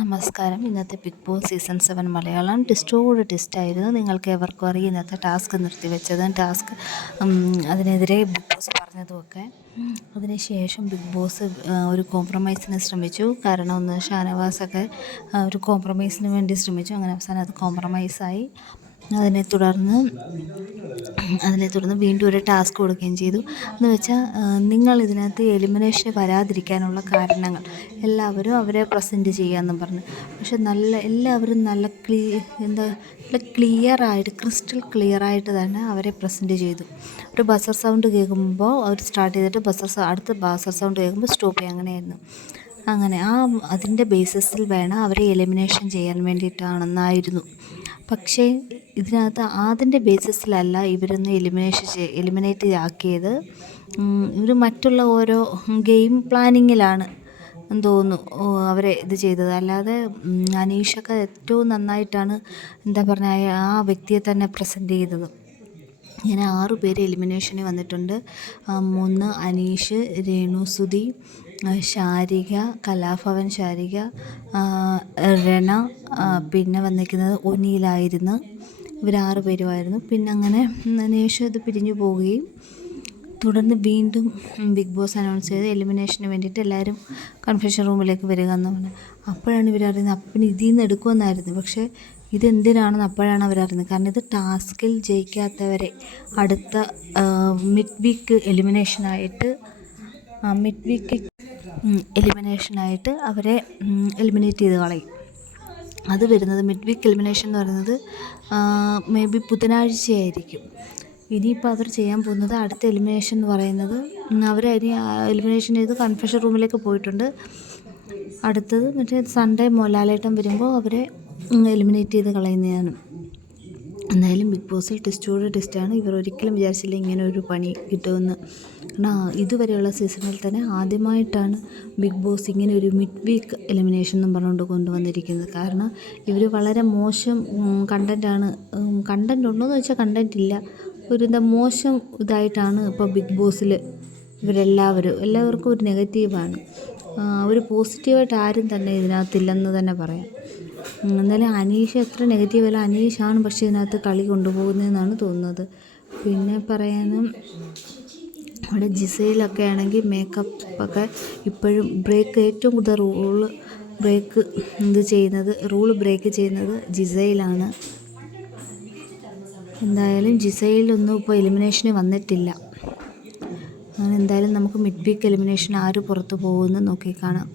നമസ്കാരം. ഇന്നത്തെ big boss season 7 Malayalam ടെസ്റ്റോട് ടെസ്റ്റായിരുന്നു. നിങ്ങൾക്ക് എവർക്കും അറിയാം ഇന്നത്തെ ടാസ്ക് നിർത്തിവെച്ചതും അതിനെതിരെ ബിഗ് ബോസ് പറഞ്ഞതുമൊക്കെ. അതിനുശേഷം ബിഗ് ബോസ് ഒരു കോംപ്രമൈസിന് ശ്രമിച്ചു. കാരണം ഒന്ന് ഷാനവാസൊക്കെ ഒരു കോംപ്രമൈസിന് വേണ്ടി ശ്രമിച്ചു. അങ്ങനെ അവസാനം അത് കോംപ്രമൈസായി. അതിനെ തുടർന്ന് വീണ്ടും ഒരു ടാസ്ക് കൊടുക്കുകയും ചെയ്തു. എന്ന് വെച്ചാൽ നിങ്ങൾ ഇതിനകത്ത് എലിമിനേഷൻ വരാതിരിക്കാനുള്ള കാരണങ്ങൾ എല്ലാവരും അവരെ പ്രസൻറ്റ് ചെയ്യാമെന്നും പറഞ്ഞു. പക്ഷെ എല്ലാവരും നല്ല ക്ലിയറായിട്ട് ക്രിസ്റ്റൽ ക്ലിയറായിട്ട് തന്നെ അവരെ പ്രസൻറ്റ് ചെയ്തു. ഒരു ബസർ സൗണ്ട് കേൾക്കുമ്പോൾ അവർ സ്റ്റാർട്ട് ചെയ്തിട്ട് അടുത്ത ബസർ സൗണ്ട് കേൾക്കുമ്പോൾ സ്റ്റോപ്പ് ചെയ്യുക, അങ്ങനെയായിരുന്നു. അങ്ങനെ അതിൻ്റെ ബേസിസിൽ വേണം അവരെ എലിമിനേഷൻ ചെയ്യാൻ വേണ്ടിയിട്ടാണെന്നായിരുന്നു. പക്ഷേ ഇതിനകത്ത് അതിൻ്റെ ബേസിസിലല്ല ഇവരൊന്ന് എലിമിനേറ്റ് ആക്കിയത്. ഇവർ മറ്റുള്ള ഓരോ ഗെയിം പ്ലാനിങ്ങിലാണ് തോന്നുന്നു അവരെ ഇത് ചെയ്തത്. അല്ലാതെ അനീഷൊക്കെ ഏറ്റവും നന്നായിട്ടാണ് ആ വ്യക്തിയെ തന്നെ പ്രസൻറ്റ് ചെയ്തത്. ഇങ്ങനെ 6 പേര് എലിമിനേഷന് വന്നിട്ടുണ്ട്. 3 അനീഷ്, രേണുസുതി, ശാരിക, കലാഭവൻ ശാരിക, റെന, പിന്നെ വന്നിരിക്കുന്നത് ഒനിയിലായിരുന്നു. ഇവർ 6 പേരുമായിരുന്നു. പിന്നെ അങ്ങനെ അനീഷ് ഇത് പിരിഞ്ഞു പോവുകയും തുടർന്ന് വീണ്ടും ബിഗ് ബോസ് അനൗൺസ് ചെയ്ത് എലിമിനേഷന് വേണ്ടിയിട്ട് എല്ലാവരും കൺഫെഷൻ റൂമിലേക്ക് വരിക എന്ന് പറഞ്ഞു. അപ്പോഴാണ് ഇവരറിയുന്നത് അപ്പം ഇതിൽ നിന്ന് എടുക്കുമെന്നായിരുന്നു. പക്ഷേ ഇതെന്തിനാണെന്ന് അപ്പോഴാണ് അവരറിയുന്നത്. കാരണം ഇത് ടാസ്കിൽ ജയിക്കാത്തവരെ അടുത്ത മിഡ് വീക്ക് എലിമിനേഷനായിട്ട് അവരെ എലിമിനേറ്റ് ചെയ്ത് കളയും. അത് വരുന്നത് മിഡ് വീക്ക് എലിമിനേഷൻ എന്ന് പറയുന്നത് മേ ബി ബുധനാഴ്ചയായിരിക്കും. ഇനിയിപ്പോൾ അവർ ചെയ്യാൻ പോകുന്നത് അടുത്ത എലിമിനേഷൻ എന്ന് പറയുന്നത് അവരതിന് എലിമിനേഷൻ ചെയ്ത് കൺഫെഷൻ റൂമിലേക്ക് പോയിട്ടുണ്ട്. അടുത്തത് സൺഡേ മോലാലേട്ടൻ വരുമ്പോൾ അവരെ എലിമിനേറ്റ് ചെയ്ത് കളയുന്നതാണ്. എന്തായാലും ബിഗ് ബോസിൽ ടെസ്റ്റോട് ടെസ്റ്റാണ്. ഇവർ ഒരിക്കലും വിചാരിച്ചില്ല ഇങ്ങനെ ഒരു പണി കിട്ടുമെന്ന്. കാരണം ഇതുവരെയുള്ള സീസണിൽ തന്നെ ആദ്യമായിട്ടാണ് ബിഗ് ബോസ് ഇങ്ങനെ ഒരു മിഡ് വീക്ക് എലിമിനേഷൻ എന്നും പറഞ്ഞുകൊണ്ട് കൊണ്ടുവന്നിരിക്കുന്നത്. കാരണം ഇവർ വളരെ മോശം കണ്ടൻറ്റാണ്. കണ്ടൻറ്റ് ഉണ്ടോയെന്ന് വെച്ചാൽ കണ്ടൻറ്റ് ഇല്ല. മോശം ഇതായിട്ടാണ് ഇപ്പോൾ ബിഗ് ബോസിൽ എല്ലാവർക്കും ഒരു നെഗറ്റീവാണ്. ഒരു പോസിറ്റീവായിട്ട് ആരും തന്നെ ഇതിനകത്തില്ലെന്ന് തന്നെ പറയാം. എന്നാലും അനീഷ് എത്ര നെഗറ്റീവല്ല, അനീഷാണ് പക്ഷേ ഇതിനകത്ത് കളി കൊണ്ടുപോകുന്നതെന്നാണ് തോന്നുന്നത്. പിന്നെ പറയാനും അവിടെ ജിസയിലൊക്കെ ആണെങ്കിൽ മേക്കപ്പൊക്കെ ഇപ്പോഴും ഏറ്റവും കൂടുതൽ റൂള് ബ്രേക്ക് ചെയ്യുന്നത് ജിസയിലാണ്. എന്തായാലും ജിസയിലൊന്നും ഇപ്പോൾ എലിമിനേഷന് വന്നിട്ടില്ല. അങ്ങനെ എന്തായാലും നമുക്ക് മിഡ് വീക്ക് എലിമിനേഷൻ ആര് പുറത്ത് പോകുമെന്ന് നോക്കി കാണാം.